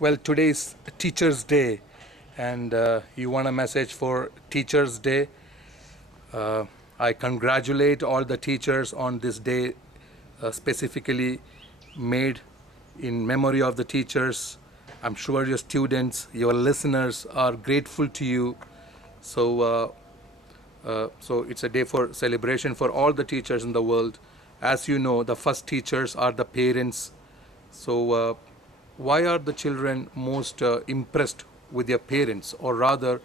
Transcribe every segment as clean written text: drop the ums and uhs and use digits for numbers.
Well, today's Teachers' Day, and you want a message for Teachers' Day. I congratulate all the teachers on this day, specifically made in memory of the teachers. I'm sure your students, your listeners are grateful to you. So it's a day for celebration for all the teachers in the world. As you know, the first teachers are the parents. So why are the children most impressed with their parents, or rather,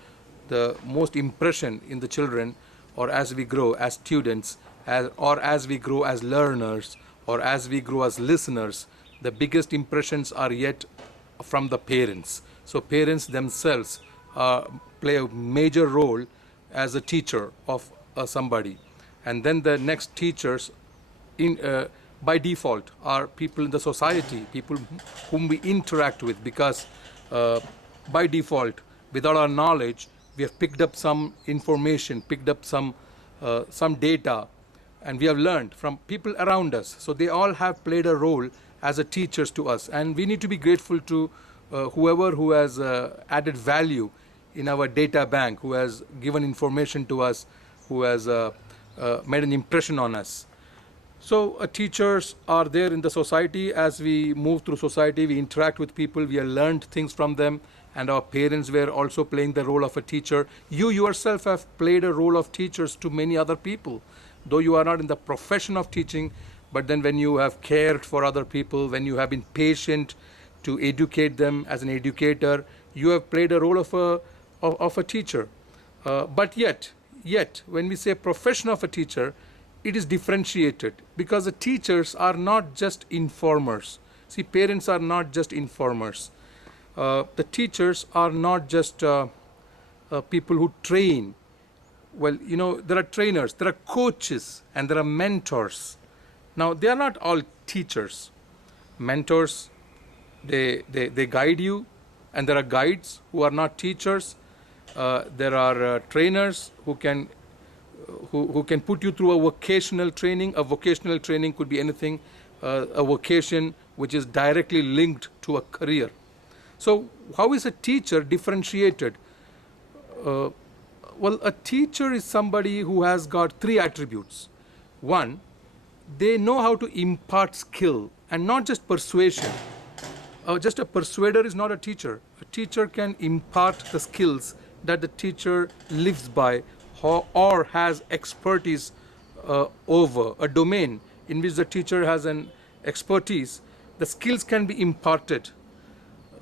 the most impression in the children, or as we grow as students, or as we grow as learners, or as we grow as listeners, the biggest impressions are yet from the parents. So parents themselves play a major role as a teacher of somebody, and then the next teachers in by default are people in the society, people whom we interact with, because by default, without our knowledge, we have picked up some information, picked up some data, and we have learned from people around us. So they all have played a role as a teachers to us, and we need to be grateful to whoever who has added value in our data bank, who has given information to us, who has made an impression on us. So teachers are there in the society. As we move through society, we interact with people, we have learned things from them, and our parents were also playing the role of a teacher. You yourself have played a role of teachers to many other people, though you are not in the profession of teaching. But then when you have cared for other people, when you have been patient to educate them as an educator, you have played a role of a teacher. But yet, when we say profession of a teacher, it is differentiated, because the teachers are not just informers. See, parents are not just informers. The teachers are not just people who train. Well, you know, there are trainers, there are coaches, and there are mentors. Now, they are not all teachers. Mentors, they guide you, and there are guides who are not teachers. There are trainers who can put you through a vocational training. A vocational training could be anything, a vocation which is directly linked to a career. So how is a teacher differentiated? Well, a teacher is somebody who has got three attributes. One, they know how to impart skill and not just persuasion. Just a persuader is not a teacher. A teacher can impart the skills that the teacher lives by, or has expertise over a domain in which the teacher has an expertise. The skills can be imparted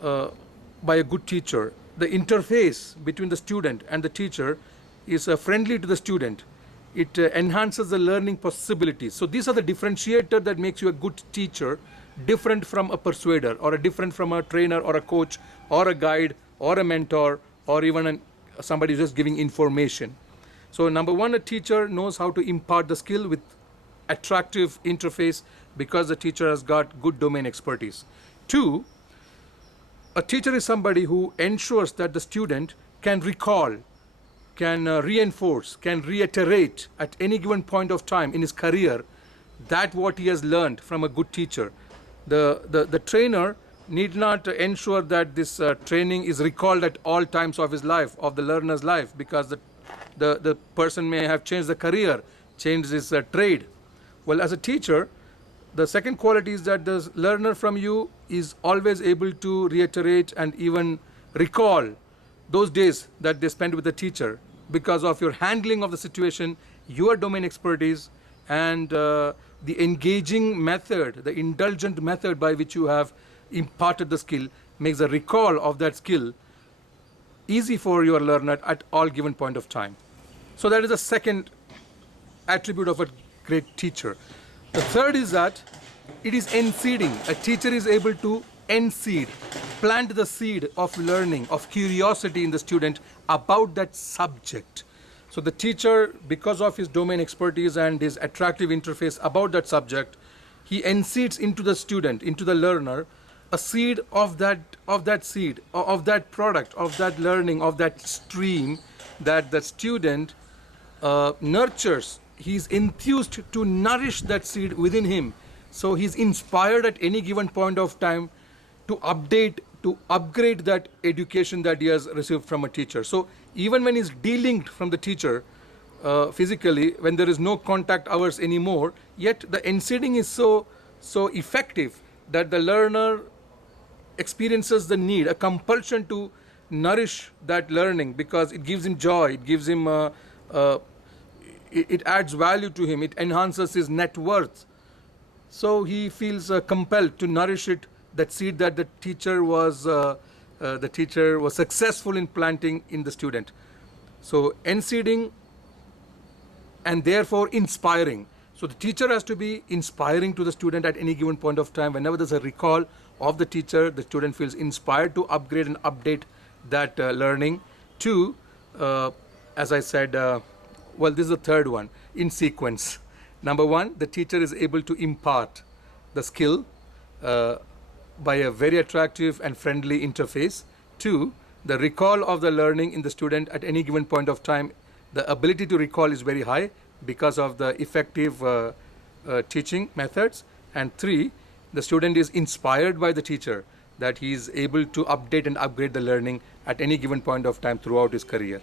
by a good teacher. The interface between the student and the teacher is friendly to the student. It enhances the learning possibilities. So these are the differentiator that makes you a good teacher, different from a persuader, or a different from a trainer or a coach or a guide or a mentor, or even somebody just giving information. So number one, a teacher knows how to impart the skill with attractive interface, because the teacher has got good domain expertise. Two, a teacher is somebody who ensures that the student can recall, can reinforce, can reiterate at any given point of time in his career that what he has learned from a good teacher. The trainer need not ensure that this training is recalled at all times of his life, of the learner's life, because the person may have changed the career, changed his trade. Well, as a teacher, the second quality is that the learner from you is always able to reiterate and even recall those days that they spent with the teacher, because of your handling of the situation, your domain expertise, and the engaging method, the indulgent method by which you have imparted the skill, makes the recall of that skill easy for your learner at all given point of time. So that is the second attribute of a great teacher. The third is that it is enseeding. A teacher is able to enseed, plant the seed of learning, of curiosity in the student about that subject. So the teacher, because of his domain expertise and his attractive interface about that subject, he enseeds into the student, into the learner, a seed of that seed, of that product, of that learning, of that stream that the student nurtures. He's enthused to nourish that seed within him. So he's inspired at any given point of time to update, to upgrade that education that he has received from a teacher. So even when he's delinked from the teacher physically, when there is no contact hours anymore, yet the NCDing is so effective that the learner experiences the need, a compulsion to nourish that learning, because it gives him joy, it gives him it adds value to him, it enhances his net worth. So he feels compelled to nourish it, that seed that the teacher was successful in planting in the student. So NCDing, and therefore inspiring. So the teacher has to be inspiring to the student at any given point of time. Whenever there's a recall of the teacher, the student feels inspired to upgrade and update that learning. Two, as I said, well, this is the third one in sequence. Number one, the teacher is able to impart the skill by a very attractive and friendly interface. Two, the recall of the learning in the student at any given point of time, the ability to recall is very high because of the effective teaching methods. And three, the student is inspired by the teacher, that he is able to update and upgrade the learning at any given point of time throughout his career.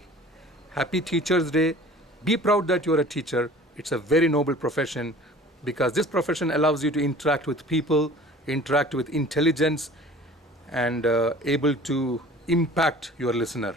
Happy Teachers Day. Be proud that you are a teacher. It's a very noble profession, because this profession allows you to interact with people, interact with intelligence, and able to impact your listener.